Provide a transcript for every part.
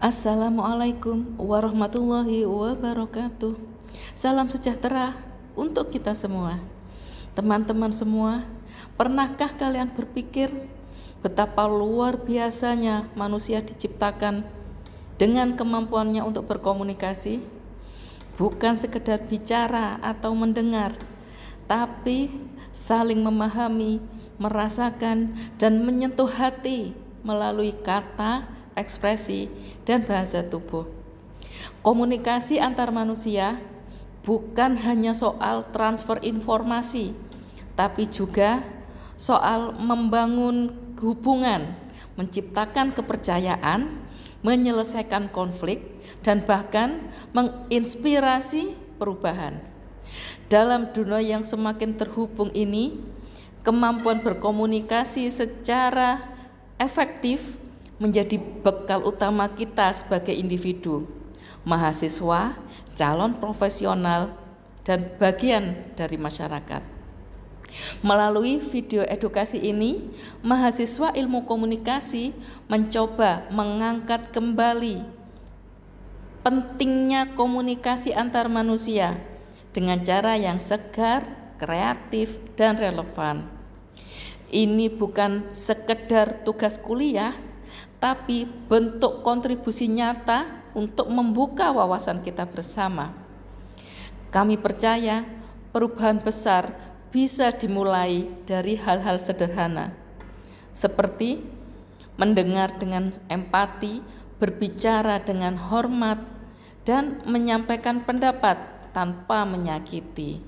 Assalamualaikum warahmatullahi wabarakatuh. Salam sejahtera untuk kita semua. Teman-teman semua, pernahkah kalian berpikir betapa luar biasanya manusia diciptakan dengan kemampuannya untuk berkomunikasi? Bukan sekedar bicara atau mendengar, tapi saling memahami, merasakan, dan menyentuh hati melalui kata, ekspresi, dan bahasa tubuh. Komunikasi antar manusia bukan hanya soal transfer informasi, tapi juga soal membangun hubungan, menciptakan kepercayaan, menyelesaikan konflik, dan bahkan menginspirasi perubahan. Dalam dunia yang semakin terhubung ini, kemampuan berkomunikasi secara efektif menjadi bekal utama kita sebagai individu, mahasiswa, calon profesional, dan bagian dari masyarakat. Melalui video edukasi ini, mahasiswa ilmu komunikasi mencoba mengangkat kembali pentingnya komunikasi antar manusia dengan cara yang segar, kreatif, dan relevan. Ini bukan sekedar tugas kuliah, tapi bentuk kontribusi nyata untuk membuka wawasan kita bersama. Kami percaya perubahan besar bisa dimulai dari hal-hal sederhana, seperti mendengar dengan empati, berbicara dengan hormat, dan menyampaikan pendapat tanpa menyakiti.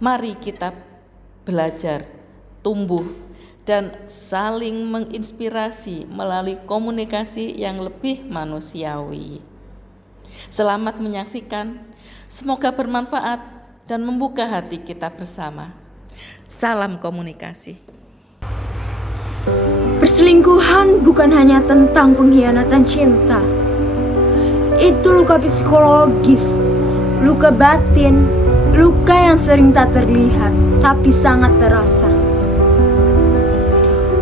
Mari kita belajar, tumbuh, dan saling menginspirasi melalui komunikasi yang lebih manusiawi. Selamat menyaksikan, semoga bermanfaat dan membuka hati kita bersama. Salam komunikasi. Perselingkuhan bukan hanya tentang pengkhianatan cinta. Itu luka psikologis, luka batin, luka yang sering tak terlihat tapi sangat terasa.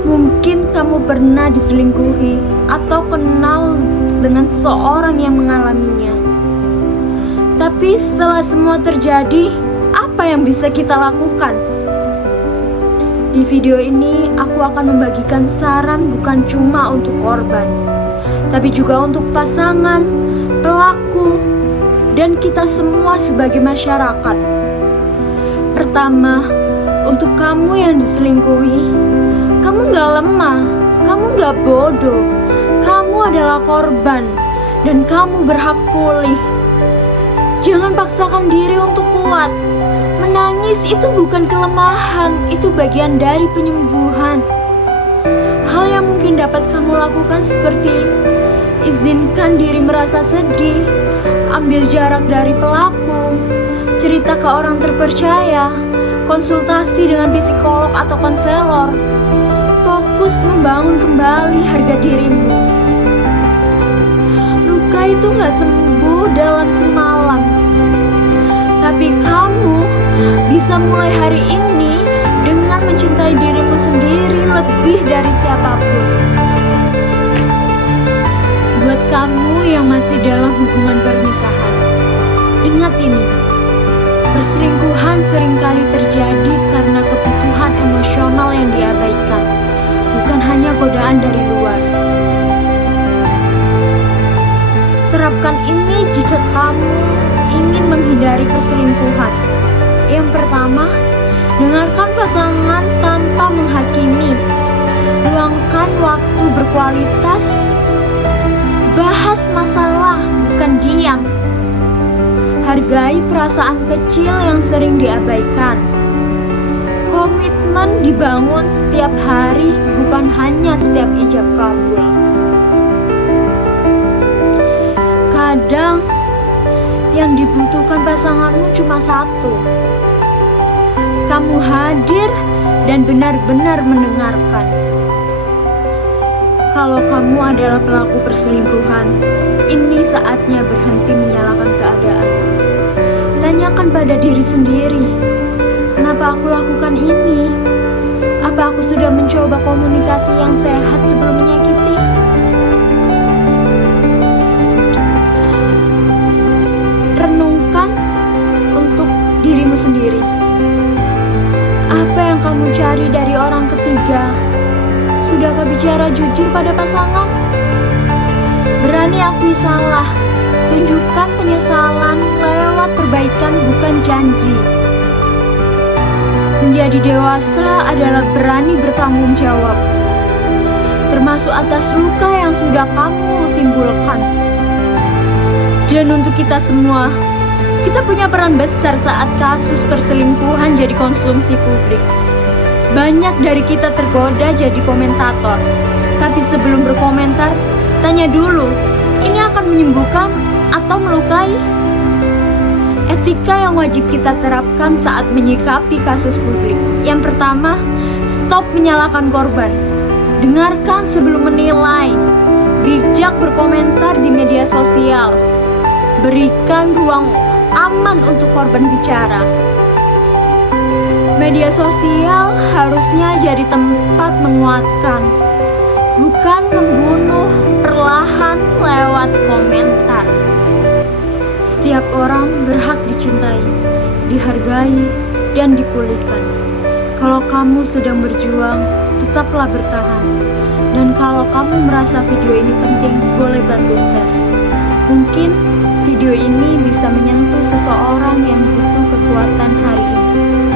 Mungkin kamu pernah diselingkuhi atau kenal dengan seorang yang mengalaminya. Tapi setelah semua terjadi, apa yang bisa kita lakukan? Di video ini aku akan membagikan saran bukan cuma untuk korban, tapi juga untuk pasangan, pelaku, dan kita semua sebagai masyarakat. Pertama, untuk kamu yang diselingkuhi, kamu gak lemah, kamu gak bodoh, kamu adalah korban, dan kamu berhak pulih. Jangan paksakan diri untuk kuat. Menangis itu bukan kelemahan, itu bagian dari penyembuhan. Hal yang mungkin dapat kamu lakukan seperti izinkan diri merasa sedih, ambil jarak dari pelaku, cerita ke orang terpercaya, konsultasi dengan psikolog atau konselor. Fokus membangun kembali harga dirimu. Luka itu gak sembuh dalam semalam, tapi kamu bisa mulai hari ini dengan mencintai dirimu sendiri lebih dari siapapun. Buat kamu yang masih dalam hubungan pernikahan, ingat ini, perselingkuhan seringkali terjadi karena kebutuhan emosional yang diabaikan, bukan hanya godaan dari luar. Terapkan ini jika kamu ingin menghindari perselingkuhan. Yang pertama, dengarkan pasangan tanpa menghakimi. Luangkan waktu berkualitas. Bahas masalah, bukan diam. Hargai perasaan kecil yang sering diabaikan. Komitmen dibangun setiap hari, bukan hanya setiap ijab kabul. Kadang yang dibutuhkan pasanganmu cuma satu. Kamu hadir dan benar-benar mendengarkan. Kalau kamu adalah pelaku perselingkuhan, ini saatnya berhenti menyalahkan keadaan. Tanya tanyakan pada diri sendiri, kenapa aku lakukan ini? Apa aku sudah mencoba komunikasi yang sehat sebelum menyakiti? Renungkan untuk dirimu sendiri. Apa yang kamu cari dari orang ketiga? Sudahkah bicara jujur pada pasangan? Berani akui salah, tunjukkan penyesalan lewat perbaikan bukan janji. Menjadi dewasa adalah berani bertanggung jawab, termasuk atas luka yang sudah kamu timbulkan. Dan untuk kita semua, kita punya peran besar saat kasus perselingkuhan jadi konsumsi publik. Banyak dari kita tergoda jadi komentator. Tapi sebelum berkomentar, tanya dulu, ini akan menyembuhkan atau melukai? Etika yang wajib kita terapkan saat menyikapi kasus publik. Yang pertama, stop menyalahkan korban. Dengarkan sebelum menilai. Bijak berkomentar di media sosial. Berikan ruang aman untuk korban bicara. Media sosial harusnya jadi tempat menguatkan, bukan membunuh perlahan lewat komentar. Setiap orang berhak dicintai, dihargai, dan dipulihkan. Kalau kamu sedang berjuang, tetaplah bertahan. Dan kalau kamu merasa video ini penting, boleh bantu share. Mungkin video ini bisa menyentuh seseorang yang butuh kekuatan hari ini.